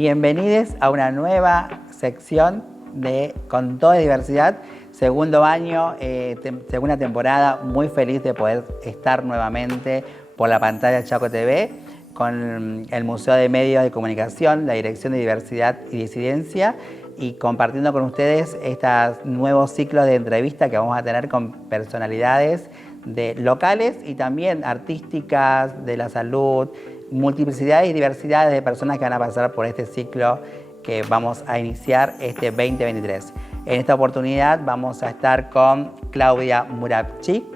Bienvenidos a una nueva sección de Con Todo es Diversidad, segundo año, segunda temporada. Muy feliz de poder estar nuevamente por la pantalla de Chaco TV con el Museo de Medios de Comunicación, la Dirección de Diversidad y Disidencia, y compartiendo con ustedes estos nuevos ciclos de entrevistas que vamos a tener con personalidades locales y también artísticas, de la salud, multiplicidades y diversidades de personas que van a pasar por este ciclo que vamos a iniciar este 2023. En esta oportunidad vamos a estar con Claudia Murabchi.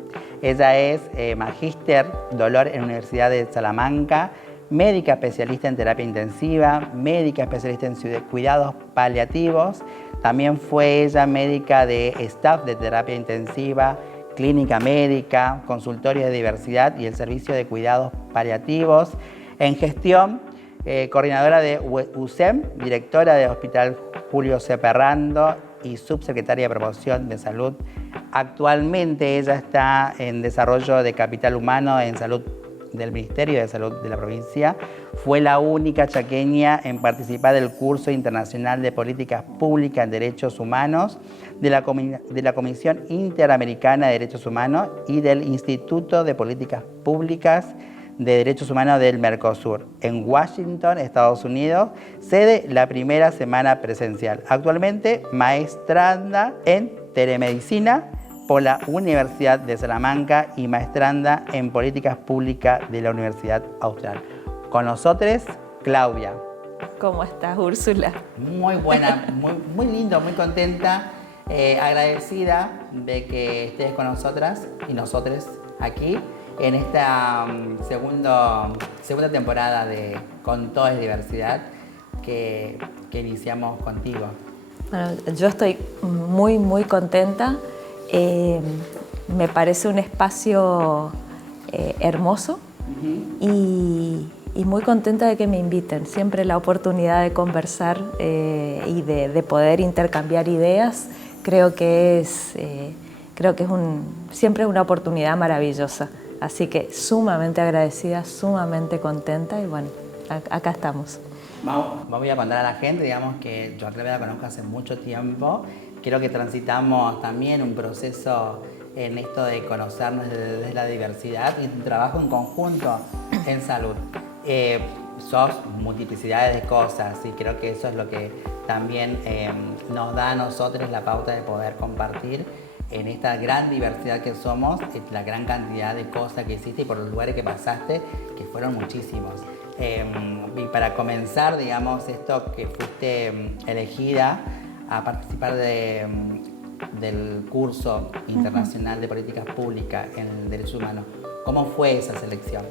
Ella es magíster Dolor en la Universidad de Salamanca, médica especialista en terapia intensiva, médica especialista en cuidados paliativos. También fue ella médica de staff de terapia intensiva, clínica médica, consultorio de diversidad y el servicio de cuidados paliativos. En gestión, coordinadora de USEM, directora del Hospital Julio C. Ferrando y subsecretaria de Promoción de Salud. Actualmente ella está en desarrollo de capital humano en salud del Ministerio de Salud de la provincia. Fue la única chaqueña en participar del curso internacional de políticas públicas en derechos humanos de la Comisión Interamericana de Derechos Humanos y del Instituto de Políticas Públicas de Derechos Humanos del Mercosur, en Washington, Estados Unidos, sede la primera semana presencial. Actualmente maestranda en telemedicina por la Universidad de Salamanca y maestranda en políticas públicas de la Universidad Austral. Con nosotros, Claudia. ¿Cómo estás, Úrsula? Muy buena, muy lindo, muy contenta, agradecida de que estés con nosotras y nosotros aquí en esta segunda temporada de Con Todo es Diversidad que iniciamos contigo. Bueno, yo estoy muy contenta. Me parece un espacio hermoso y muy contenta de que me inviten. Siempre la oportunidad de conversar y de poder intercambiar ideas, creo que es siempre una oportunidad maravillosa. Así que sumamente agradecida, sumamente contenta y bueno, acá estamos. Voy a contar a la gente, digamos que yo a Claudia la conozco hace mucho tiempo. Creo que transitamos también un proceso en esto de conocernos desde la diversidad y un trabajo en conjunto en salud. Sos multiplicidades de cosas y creo que eso es lo que también nos da a nosotros la pauta de poder compartir en esta gran diversidad que somos, la gran cantidad de cosas que hiciste y por los lugares que pasaste, que fueron muchísimos. Y para comenzar, digamos, esto que fuiste elegida a participar del curso internacional de políticas públicas en derechos humanos, ¿cómo fue esa selección?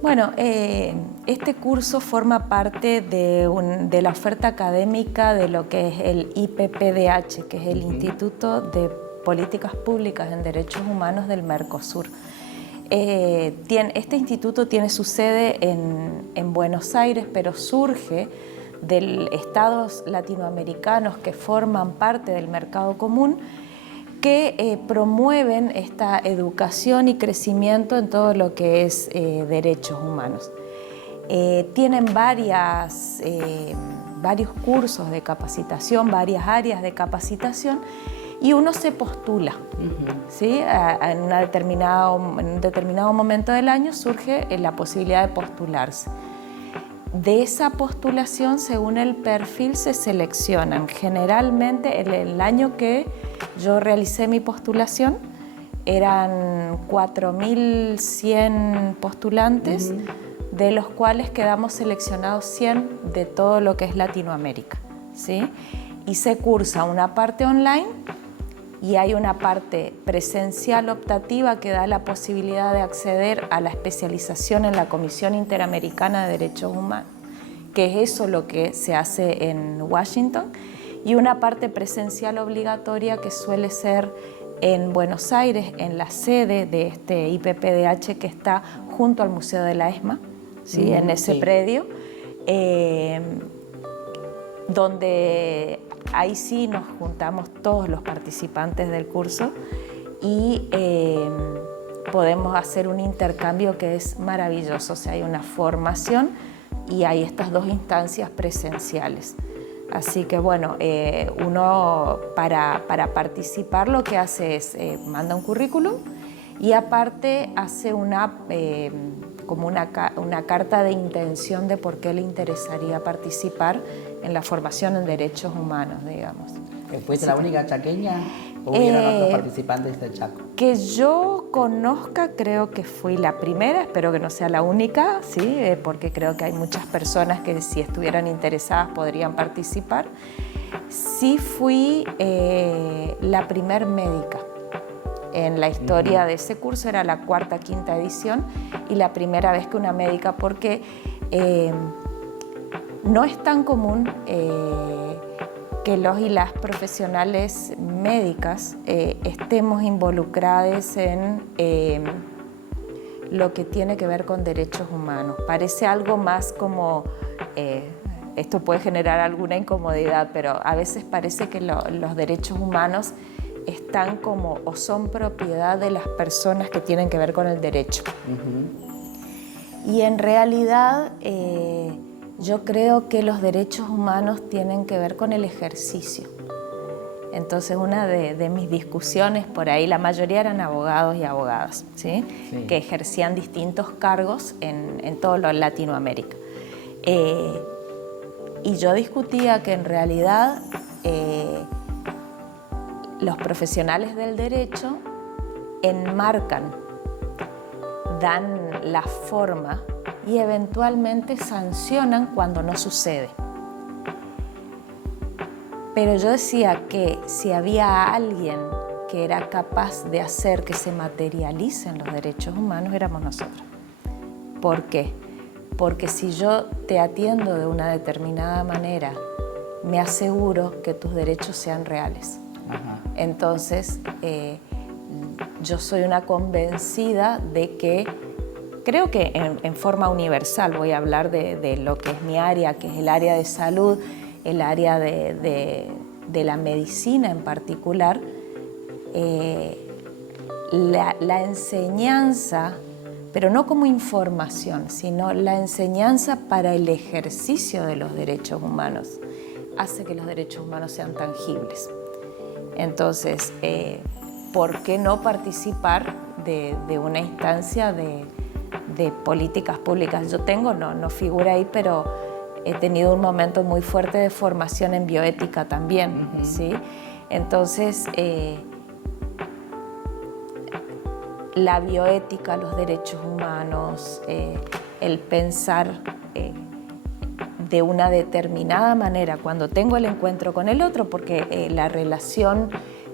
Bueno, este curso forma parte de la oferta académica de lo que es el IPPDH, que es el Instituto de Políticas Públicas en Derechos Humanos del Mercosur. Este instituto tiene su sede en Buenos Aires, pero surge de estados latinoamericanos que forman parte del mercado común, que promueven esta educación y crecimiento en todo lo que es derechos humanos. Tienen varios cursos de capacitación, varias áreas de capacitación, y uno se postula, ¿sí? En un determinado momento del año surge la posibilidad de postularse. De esa postulación, según el perfil, se seleccionan. Generalmente, el año que yo realicé mi postulación, eran 4.100 postulantes, de los cuales quedamos seleccionados 100 de todo lo que es Latinoamérica, ¿sí? Y se cursa una parte online y hay una parte presencial optativa que da la posibilidad de acceder a la especialización en la Comisión Interamericana de Derechos Humanos, que es eso lo que se hace en Washington, y una parte presencial obligatoria que suele ser en Buenos Aires, en la sede de este IPPDH que está junto al Museo de la ESMA, ¿sí? En ese predio, donde ahí sí nos juntamos todos los participantes del curso y podemos hacer un intercambio que es maravilloso. O sea, hay una formación y hay estas 2 instancias presenciales. Así que bueno, uno para participar lo que hace es manda un currículum y aparte hace como una carta de intención de por qué le interesaría participar en la formación en derechos humanos, digamos. ¿Fuiste la única chaqueña o hubieron otros participantes de Chaco? Que yo conozca, creo que fui la primera, espero que no sea la única, ¿sí? Porque creo que hay muchas personas que si estuvieran interesadas podrían participar. Sí fui la primer médica en la historia de ese curso, era la 4ª, 5ª edición y la primera vez que una médica, porque no es tan común que los y las profesionales médicas estemos involucradas en lo que tiene que ver con derechos humanos. Parece algo más como, esto puede generar alguna incomodidad, pero a veces parece que los derechos humanos están como o son propiedad de las personas que tienen que ver con el derecho. Y en realidad yo creo que los derechos humanos tienen que ver con el ejercicio. Entonces una de mis discusiones por ahí, la mayoría eran abogados y abogadas, ¿sí? Sí. Que ejercían distintos cargos en todo Latinoamérica. Y yo discutía que en realidad los profesionales del derecho enmarcan, dan la forma y eventualmente sancionan cuando no sucede. Pero yo decía que si había alguien que era capaz de hacer que se materialicen los derechos humanos, éramos nosotros. ¿Por qué? Porque si yo te atiendo de una determinada manera, me aseguro que tus derechos sean reales. Ajá. Entonces, yo soy una convencida de que, creo que en forma universal, voy a hablar de lo que es mi área, que es el área de salud, el área de la medicina en particular, la enseñanza, pero no como información, sino la enseñanza para el ejercicio de los derechos humanos, hace que los derechos humanos sean tangibles. Entonces, ¿por qué no participar de una instancia de políticas públicas? Yo tengo, no figura ahí, pero he tenido un momento muy fuerte de formación en bioética también, ¿sí? Entonces, la bioética, los derechos humanos, el pensar de una determinada manera cuando tengo el encuentro con el otro, porque la relación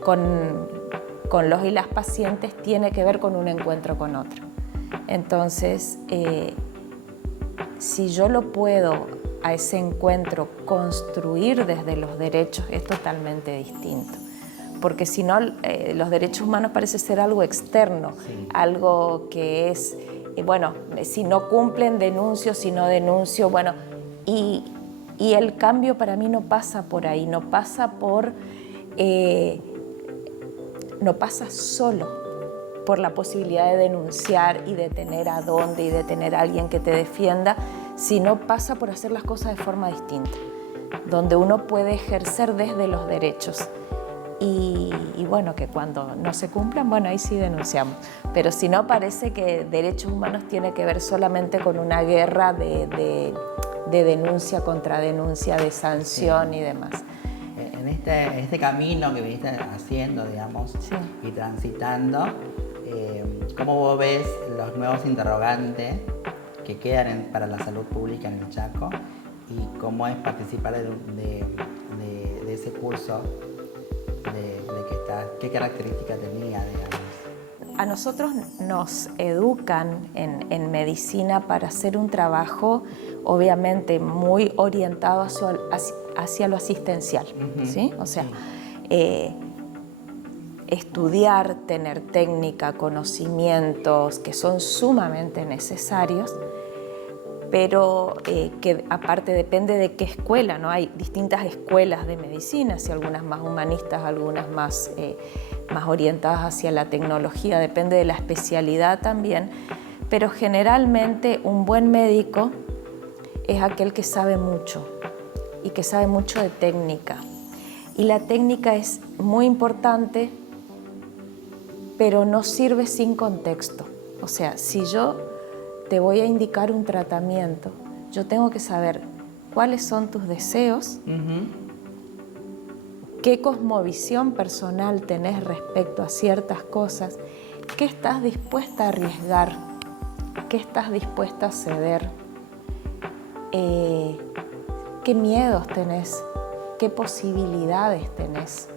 con los y las pacientes tiene que ver con un encuentro con otro. Entonces, si yo lo puedo a ese encuentro construir desde los derechos, es totalmente distinto. Porque si no, los derechos humanos parece ser algo externo, sí. Algo que es, bueno, si no cumplen, denuncio, si no denuncio, bueno, y el cambio para mí no pasa por ahí, no pasa solo por la posibilidad de denunciar y de tener a dónde y de tener a alguien que te defienda, sino pasa por hacer las cosas de forma distinta, donde uno puede ejercer desde los derechos. Y bueno, que cuando no se cumplan, bueno, ahí sí denunciamos. Pero si no, parece que derechos humanos tiene que ver solamente con una guerra de denuncia contra denuncia, de sanción, sí. Y demás. En este camino que viniste haciendo, digamos, sí. Y transitando, ¿cómo vos ves los nuevos interrogantes que quedan para la salud pública en el Chaco? ¿Y cómo es participar de ese curso? ¿Qué características tenía, digamos? A nosotros nos educan en medicina para hacer un trabajo obviamente muy orientado hacia lo asistencial, ¿sí? O sea, estudiar, tener técnica, conocimientos que son sumamente necesarios, pero que aparte depende de qué escuela, ¿no? Hay distintas escuelas de medicina, si algunas más humanistas, algunas más orientadas hacia la tecnología, depende de la especialidad también, pero generalmente un buen médico es aquel que sabe mucho y que sabe mucho de técnica. Y la técnica es muy importante, pero no sirve sin contexto. O sea, si yo te voy a indicar un tratamiento, yo tengo que saber cuáles son tus deseos, qué cosmovisión personal tenés respecto a ciertas cosas, qué estás dispuesta a arriesgar, qué estás dispuesta a ceder, qué miedos tenés, qué posibilidades tenés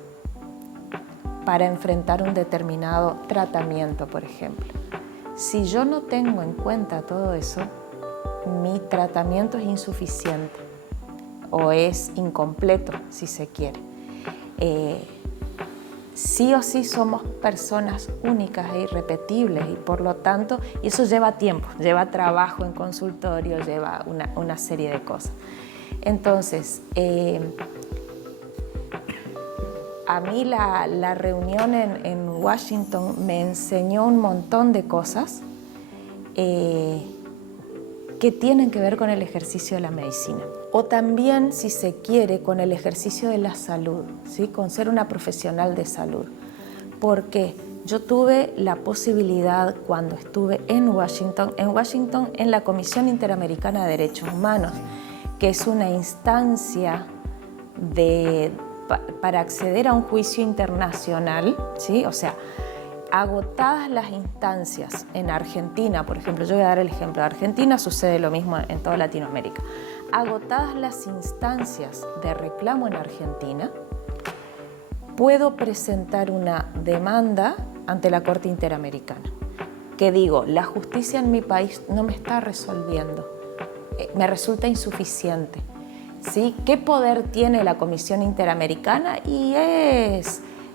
para enfrentar un determinado tratamiento, por ejemplo. Si yo no tengo en cuenta todo eso, mi tratamiento es insuficiente o es incompleto, si se quiere. Sí o sí somos personas únicas e irrepetibles y por lo tanto, y eso lleva tiempo, lleva trabajo en consultorio, lleva una serie de cosas. Entonces, a mí la reunión en Washington me enseñó un montón de cosas que tienen que ver con el ejercicio de la medicina. O también, si se quiere, con el ejercicio de la salud, ¿sí? Con ser una profesional de salud. Porque yo tuve la posibilidad, cuando estuve en Washington, en la Comisión Interamericana de Derechos Humanos, que es una instancia para acceder a un juicio internacional, ¿sí? O sea, agotadas las instancias en Argentina, por ejemplo, yo voy a dar el ejemplo de Argentina, sucede lo mismo en toda Latinoamérica. Agotadas las instancias de reclamo en Argentina, puedo presentar una demanda ante la Corte Interamericana. Que digo, la justicia en mi país no me está resolviendo, me resulta insuficiente. ¿Sí? ¿Qué poder tiene la Comisión Interamericana? Y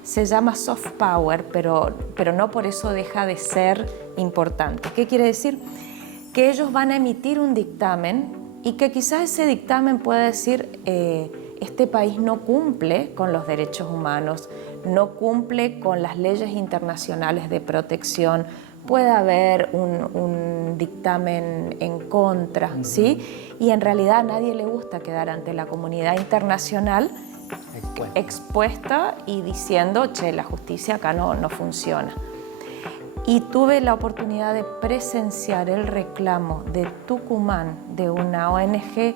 se llama soft power, pero no por eso deja de ser importante. ¿Qué quiere decir? Que ellos van a emitir un dictamen y que quizás ese dictamen pueda decir este país no cumple con los derechos humanos, no cumple con las leyes internacionales de protección, puede haber un dictamen en contra, ¿sí? Y en realidad a nadie le gusta quedar ante la comunidad internacional expuesta y diciendo, che, la justicia acá no funciona. Y tuve la oportunidad de presenciar el reclamo de Tucumán, de una ONG,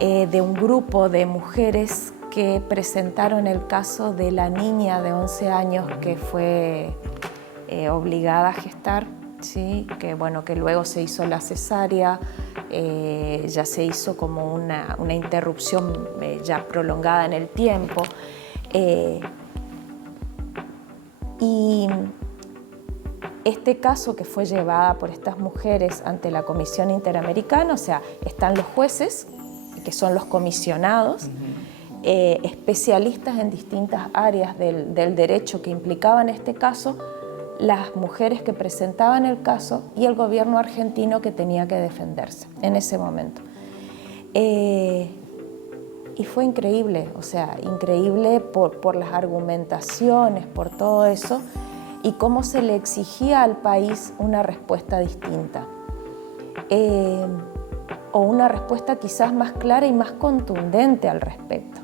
de un grupo de mujeres que presentaron el caso de la niña de 11 años que fue obligada a gestar, ¿sí? Que luego se hizo la cesárea, ya se hizo como una interrupción ya prolongada en el tiempo. Y este caso que fue llevada por estas mujeres ante la Comisión Interamericana, o sea, están los jueces, que son los comisionados, especialistas en distintas áreas del derecho que implicaban este caso, las mujeres que presentaban el caso y el gobierno argentino que tenía que defenderse en ese momento. Y fue increíble, o sea, increíble por las argumentaciones, por todo eso, y cómo se le exigía al país una respuesta distinta. O una respuesta quizás más clara y más contundente al respecto.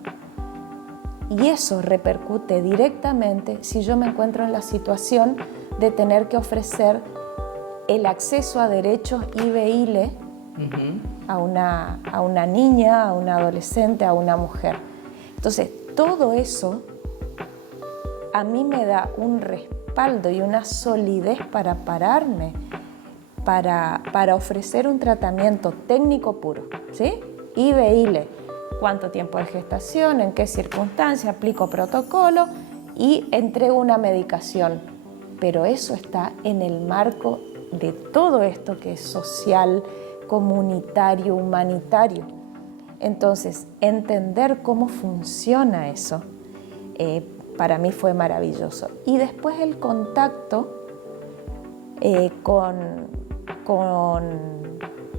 Y eso repercute directamente si yo me encuentro en la situación de tener que ofrecer el acceso a derechos IVE-ILE a una niña, a una adolescente, a una mujer. Entonces, todo eso a mí me da un respaldo y una solidez para pararme, para ofrecer un tratamiento técnico puro, ¿sí? IVE-ILE, cuánto tiempo de gestación, en qué circunstancias, aplico protocolo y entrego una medicación. Pero eso está en el marco de todo esto que es social, comunitario, humanitario. Entonces, entender cómo funciona eso, para mí fue maravilloso. Y después el contacto con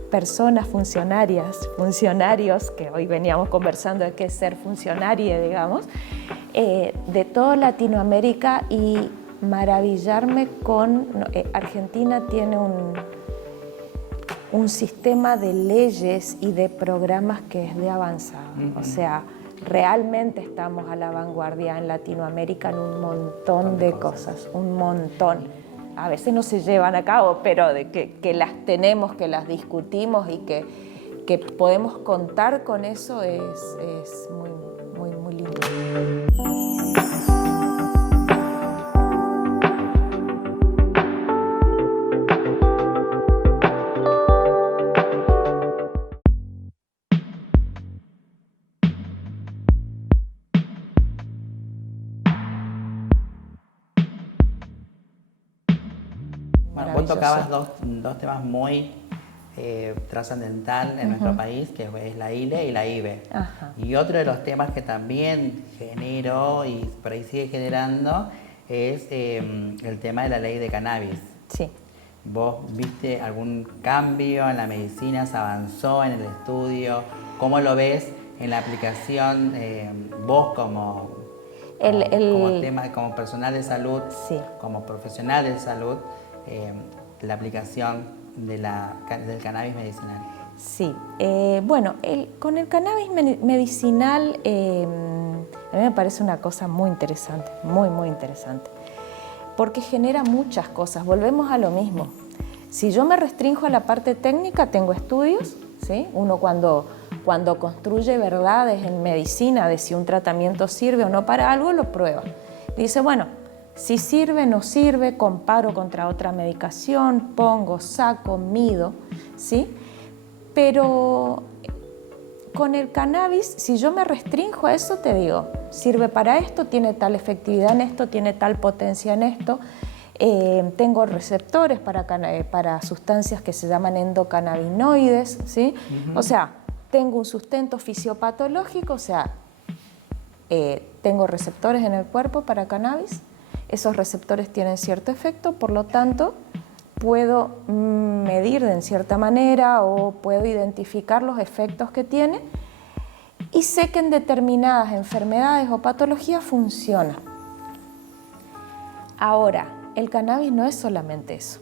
personas funcionarios, que hoy veníamos conversando de qué es ser funcionaria, digamos, de toda Latinoamérica y un sistema de leyes y de programas que es de avanzada. O sea, realmente estamos a la vanguardia en Latinoamérica en un montón de cosas, un montón. A veces no se llevan a cabo, pero de que las tenemos, que las discutimos y que podemos contar con eso es muy, muy, muy lindo. Bueno, vos tocabas dos temas muy trascendental en nuestro país, que es la ILE y la IBE. Ajá. Y otro de los temas que también generó y por ahí sigue generando es el tema de la ley de cannabis. Sí. ¿Vos viste algún cambio en la medicina? ¿Se avanzó en el estudio? ¿Cómo lo ves en la aplicación? Vos como personal de salud, sí, como profesional de salud, la aplicación del cannabis medicinal. Sí, bueno, con el cannabis medicinal a mí me parece una cosa muy interesante, muy, muy interesante, porque genera muchas cosas. Volvemos a lo mismo. Si yo me restrinjo a la parte técnica, tengo estudios, ¿sí? Uno cuando construye verdades en medicina de si un tratamiento sirve o no para algo, lo prueba. Dice, bueno, si sirve, no sirve, comparo contra otra medicación, pongo, saco, mido, ¿sí? Pero con el cannabis, si yo me restrinjo a eso, te digo, sirve para esto, tiene tal efectividad en esto, tiene tal potencia en esto, tengo receptores para sustancias que se llaman endocannabinoides, ¿sí? O sea, tengo un sustento fisiopatológico, o sea, tengo receptores en el cuerpo para cannabis, esos receptores tienen cierto efecto, por lo tanto, puedo medir de cierta manera o puedo identificar los efectos que tiene y sé que en determinadas enfermedades o patologías funciona. Ahora, el cannabis no es solamente eso.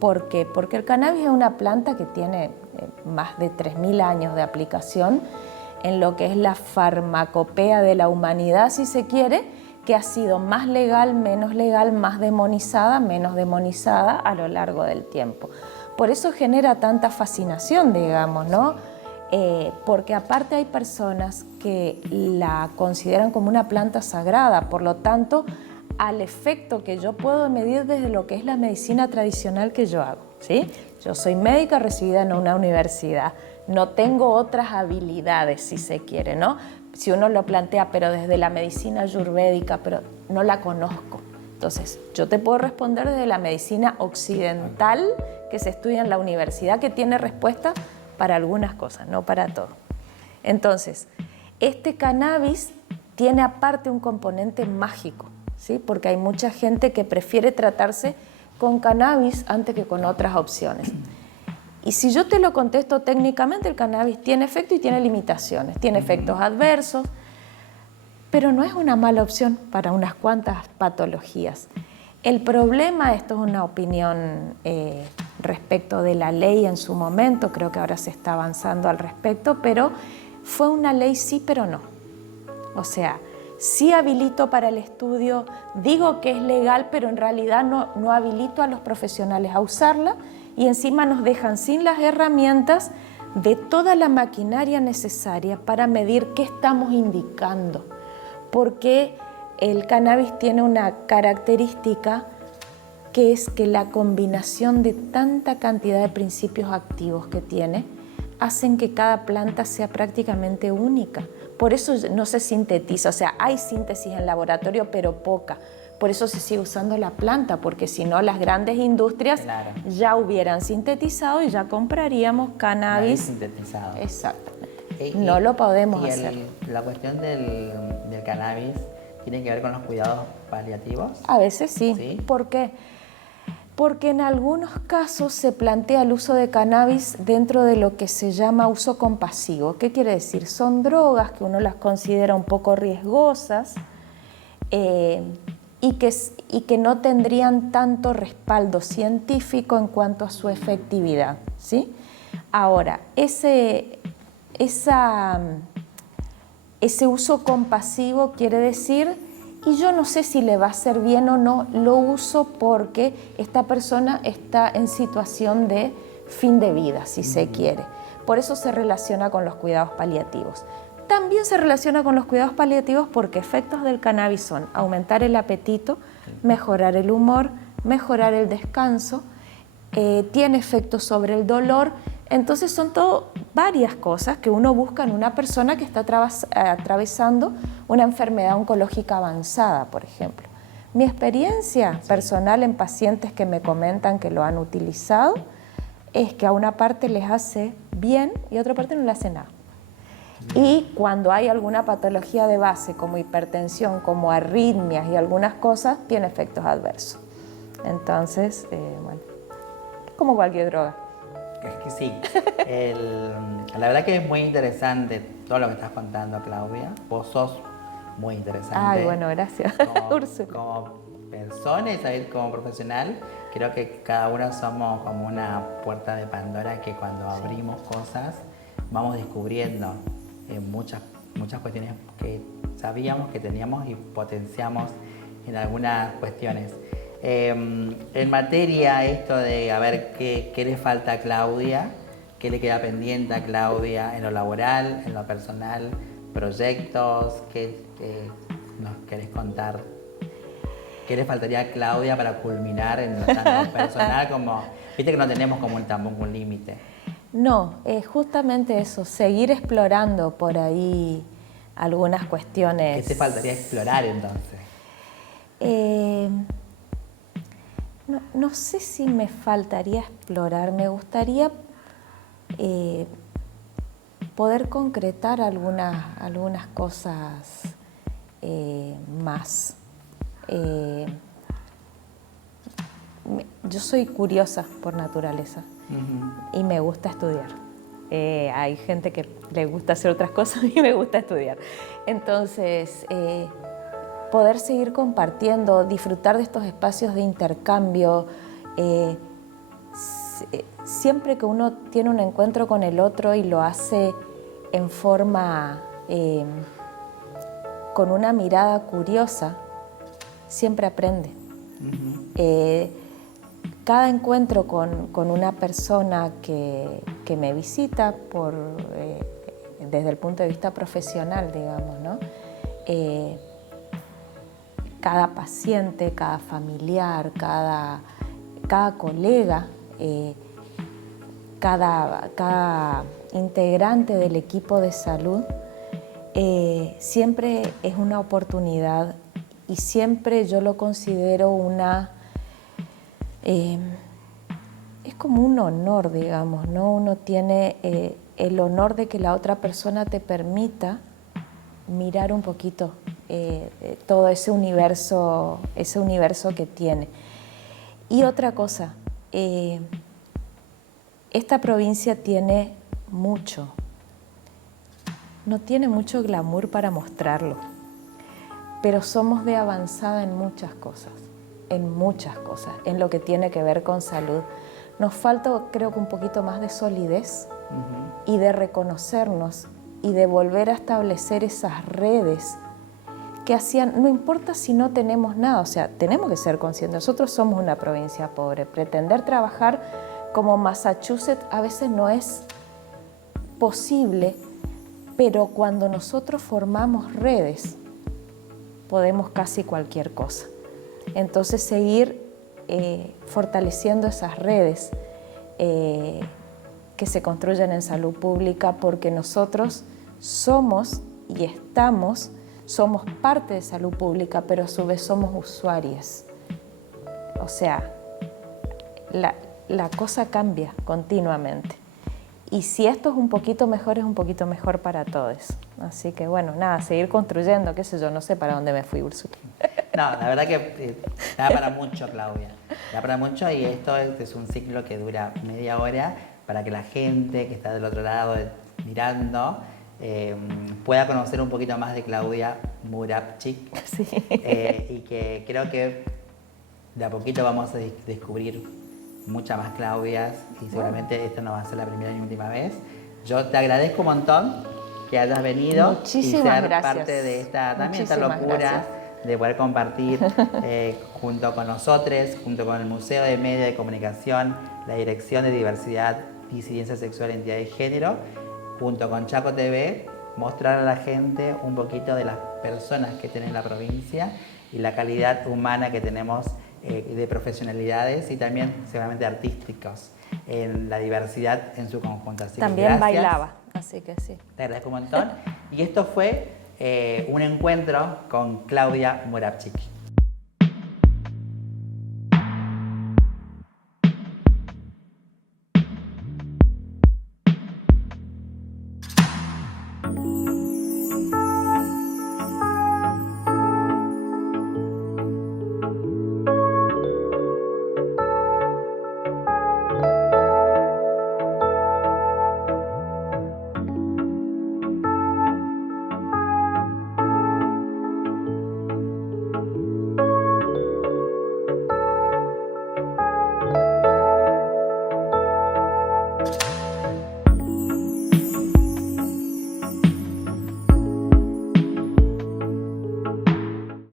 ¿Por qué? Porque el cannabis es una planta que tiene más de 3.000 años de aplicación en lo que es la farmacopea de la humanidad, si se quiere, que ha sido más legal, más demonizada, menos demonizada a lo largo del tiempo. Por eso genera tanta fascinación, digamos, ¿no? Porque aparte hay personas que la consideran como una planta sagrada, por lo tanto, al efecto que yo puedo medir desde lo que es la medicina tradicional que yo hago, ¿sí? Yo soy médica recibida en una universidad, no tengo otras habilidades, si se quiere, ¿no? Si uno lo plantea, pero desde la medicina ayurvédica, pero no la conozco. Entonces, yo te puedo responder desde la medicina occidental que se estudia en la universidad, que tiene respuesta para algunas cosas, no para todo. Entonces, este cannabis tiene aparte un componente mágico, ¿sí? Porque hay mucha gente que prefiere tratarse con cannabis antes que con otras opciones. Y si yo te lo contesto técnicamente, el cannabis tiene efecto y tiene limitaciones, tiene efectos adversos, pero no es una mala opción para unas cuantas patologías. El problema, esto es una opinión respecto de la ley en su momento, creo que ahora se está avanzando al respecto, pero fue una ley sí, pero no. O sea, sí habilito para el estudio, digo que es legal, pero en realidad no habilito a los profesionales a usarla, y encima nos dejan sin las herramientas de toda la maquinaria necesaria para medir qué estamos indicando, porque el cannabis tiene una característica que es que la combinación de tanta cantidad de principios activos que tiene hacen que cada planta sea prácticamente única. Por eso no se sintetiza, o sea, hay síntesis en laboratorio, pero poca. Por eso se sigue usando la planta, porque si no las grandes industrias ya hubieran sintetizado y ya compraríamos cannabis sintetizado. Exactamente. No lo podemos hacer. La cuestión del cannabis tiene que ver con los cuidados paliativos. A veces sí. ¿Por qué? Porque en algunos casos se plantea el uso de cannabis dentro de lo que se llama uso compasivo. ¿Qué quiere decir? Son drogas que uno las considera un poco riesgosas, y que no tendrían tanto respaldo científico en cuanto a su efectividad, ¿sí? Ahora, ese uso compasivo quiere decir, y yo no sé si le va a hacer bien o no, lo uso porque esta persona está en situación de fin de vida, si se quiere. Por eso se relaciona con los cuidados paliativos. También se relaciona con los cuidados paliativos porque efectos del cannabis son aumentar el apetito, mejorar el humor, mejorar el descanso, tiene efectos sobre el dolor. Entonces son todo varias cosas que uno busca en una persona que está atravesando una enfermedad oncológica avanzada, por ejemplo. Mi experiencia personal en pacientes que me comentan que lo han utilizado es que a una parte les hace bien y a otra parte no le hace nada. Y cuando hay alguna patología de base como hipertensión, como arritmias y algunas cosas, tiene efectos adversos. Entonces, bueno, como cualquier droga. Es que sí. La verdad que es muy interesante todo lo que estás contando, Claudia. Vos sos muy interesante. Ay, bueno, gracias, Úrsula. Como persona y ¿sabes? Como profesional, creo que cada uno somos como una puerta de Pandora que cuando abrimos cosas vamos descubriendo muchas cuestiones que sabíamos que teníamos y potenciamos en algunas cuestiones. En materia esto de a ver qué le falta a Claudia, qué le queda pendiente a Claudia en lo laboral, en lo personal, proyectos, qué nos querés contar. ¿Qué le faltaría a Claudia para culminar en lo tanto personal como, viste que no tenemos como tampoco un límite? No, justamente eso, seguir explorando por ahí algunas cuestiones. ¿Qué te faltaría explorar entonces? No sé si me faltaría explorar, me gustaría poder concretar algunas cosas más. Yo soy curiosa por naturaleza y me gusta estudiar. Hay gente que le gusta hacer otras cosas y me gusta estudiar. Entonces, poder seguir compartiendo, disfrutar de estos espacios de intercambio. Siempre que uno tiene un encuentro con el otro y lo hace en forma, con una mirada curiosa, siempre aprende. Cada encuentro con una persona que me visita desde el punto de vista profesional, digamos, ¿no? Cada paciente, cada familiar, cada colega, cada integrante del equipo de salud, siempre es una oportunidad y siempre yo lo considero es como un honor, digamos, ¿no? Uno tiene el honor de que la otra persona te permita mirar un poquito todo ese universo que tiene. Y otra cosa, esta provincia tiene mucho, no tiene mucho glamour para mostrarlo, pero somos de avanzada en muchas cosas, en lo que tiene que ver con salud. Nos falta, creo que un poquito más de solidez y de reconocernos y de volver a establecer esas redes que hacían, no importa si no tenemos nada, o sea, tenemos que ser conscientes, nosotros somos una provincia pobre, pretender trabajar como Massachusetts a veces no es posible, pero cuando nosotros formamos redes, podemos casi cualquier cosa. Entonces seguir fortaleciendo esas redes que se construyen en salud pública, porque nosotros somos y somos parte de salud pública, pero a su vez somos usuarios. O sea, la cosa cambia continuamente. Y si esto es un poquito mejor para todos. Así que bueno, nada, seguir construyendo, qué sé yo, no sé para dónde me fui, Úrsula. No, la verdad que da para mucho, Claudia. Da para mucho y esto es un ciclo que dura media hora para que la gente que está del otro lado mirando pueda conocer un poquito más de Claudia Murapchik. Sí. Y que creo que de a poquito vamos a descubrir muchas más Claudias y seguramente esta no va a ser la primera ni última vez. Yo te agradezco un montón que hayas venido Muchísimas y ser gracias. parte de esta Muchísimas locura gracias. de poder compartir junto con nosotros, junto con el Museo de Media y Comunicación, la Dirección de Diversidad, Disidencia Sexual e Identidad de Género, junto con Chaco TV, mostrar a la gente un poquito de las personas que tiene la provincia y la calidad humana que tenemos de profesionalidades y también seguramente artísticos en la diversidad en su conjunto. Así También que gracias. bailaba, así que sí. Te agradezco un montón. Y esto fue un encuentro con Claudia Moravchik.